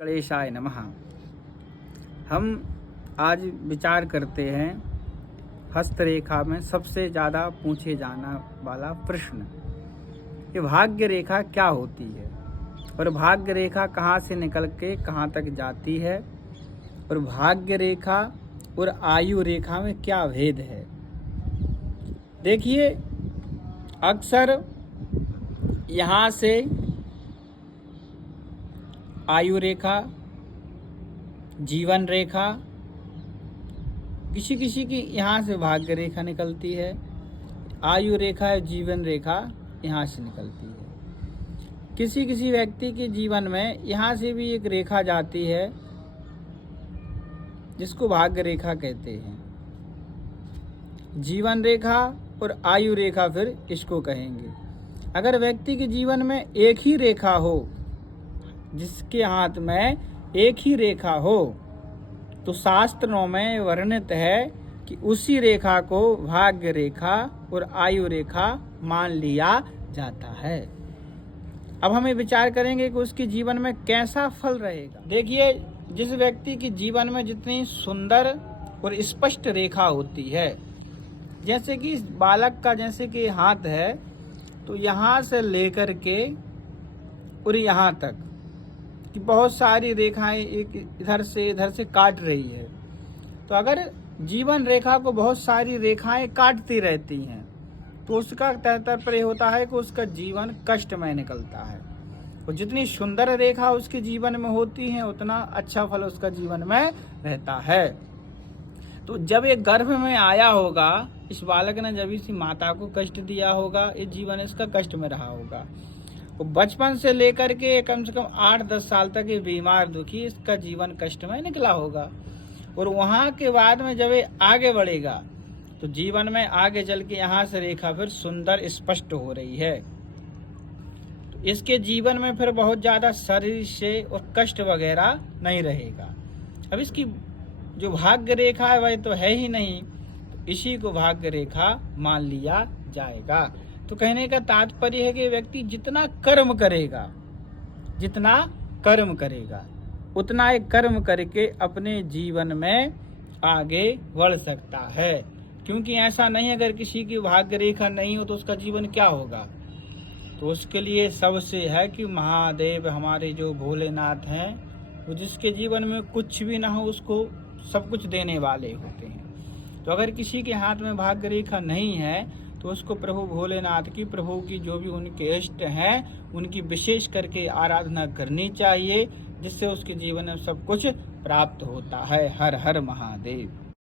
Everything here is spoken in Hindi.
गणेशाय नमः। हम आज विचार करते हैं हस्तरेखा में सबसे ज़्यादा पूछे जाना वाला प्रश्न, ये भाग्य रेखा क्या होती है और भाग्य रेखा कहाँ से निकल के कहाँ तक जाती है और भाग्य रेखा और आयु रेखा में क्या भेद है। देखिए, अक्सर यहाँ से आयु रेखा, जीवन रेखा, किसी किसी की यहाँ से भाग्य रेखा निकलती है, आयु रेखा या जीवन रेखा यहाँ से निकलती है। किसी किसी व्यक्ति के जीवन में यहाँ से भी एक रेखा जाती है जिसको भाग्य रेखा कहते हैं। जीवन रेखा और आयु रेखा फिर इसको कहेंगे। अगर व्यक्ति के जीवन में एक ही रेखा हो, जिसके हाथ में एक ही रेखा हो, तो शास्त्रों में वर्णित है कि उसी रेखा को भाग्य रेखा और आयु रेखा मान लिया जाता है। अब हमें विचार करेंगे कि उसके जीवन में कैसा फल रहेगा। देखिए, जिस व्यक्ति के जीवन में जितनी सुंदर और स्पष्ट रेखा होती है, जैसे कि इस बालक का जैसे कि हाथ है, तो यहाँ से लेकर के और यहाँ तक कि बहुत सारी रेखाएं एक इधर से काट रही है। तो अगर जीवन रेखा को बहुत सारी रेखाएं काटती रहती हैं, तो उसका तात्पर्य होता है कि उसका जीवन कष्टमय निकलता है। और जितनी सुंदर रेखा उसके जीवन में होती है, उतना अच्छा फल उसका जीवन में रहता है। तो जब ये गर्भ में आया होगा, इस बालक ने जब इसी माता को कष्ट दिया होगा, ये जीवन इसका कष्ट में रहा होगा। वो बचपन से लेकर के कम से कम 8-10 साल तक ये बीमार दुखी इसका जीवन कष्ट में निकला होगा। और वहाँ के बाद में जब ये आगे बढ़ेगा, तो जीवन में आगे चल के यहाँ से रेखा फिर सुंदर स्पष्ट हो रही है। तो इसके जीवन में फिर बहुत ज़्यादा शरीर से और कष्ट वगैरह नहीं रहेगा। अब इसकी जो भाग्य रेखा है वह तो है ही नहीं, तो इसी को भाग्य रेखा मान लिया जाएगा। तो कहने का तात्पर्य है कि व्यक्ति जितना कर्म करेगा उतना एक कर्म करके अपने जीवन में आगे बढ़ सकता है। क्योंकि ऐसा नहीं, अगर किसी की भाग्य रेखा नहीं हो तो उसका जीवन क्या होगा। तो उसके लिए सबसे है कि महादेव हमारे जो भोलेनाथ हैं, वो जिसके जीवन में कुछ भी ना हो उसको सब कुछ देने वाले होते हैं। तो अगर किसी के हाथ में भाग्य रेखा नहीं है, तो उसको प्रभु भोलेनाथ की, प्रभु की जो भी उनके इष्ट हैं, उनकी विशेष करके आराधना करनी चाहिए, जिससे उसके जीवन में सब कुछ प्राप्त होता है। हर हर महादेव।